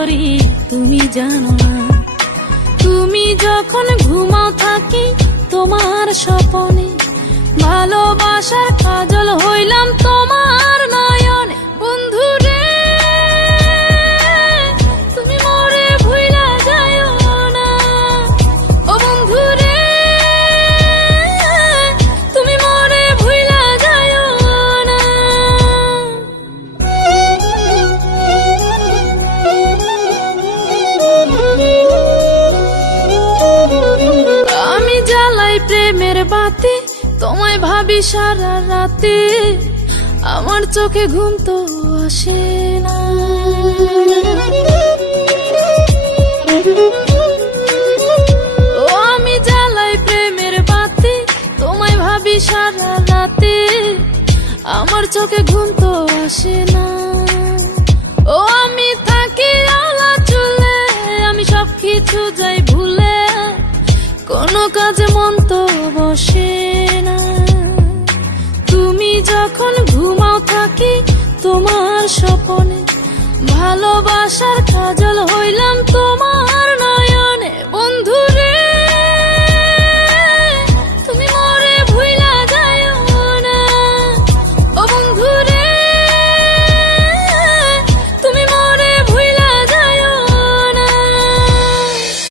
করি তুমি জানো না। তুমি যখন ঘুমাও থাকি তোমার স্বপনে, ভালোবাসার কাজল হইলাম তোমার নয়নে। বন্ধু রে তুমি মরে ভুইলা যাইও না, ও বন্ধু রে তুমি মরে ভুইলা যাইও না। আমি জ্বালাই প্রেমের বাতি, তোমায় ভাবি সারা রাতে, আমার চোখে ঘুম তো আসে না। ও আমি জ্বালাই প্রেমের বাতি, তোমায় ভাবি সারা রাতে, আমার চোখে ঘুম তো আসে না। ও আমি থাকি আলা চুলে, আমি সব কিছু যাই ভুলে, কোনো কাজে মন তো বসে না। তুমি যখন ঘুমাও থাকি তোমার স্বপনে, ভালোবাসার কাজল হইলাম তোমার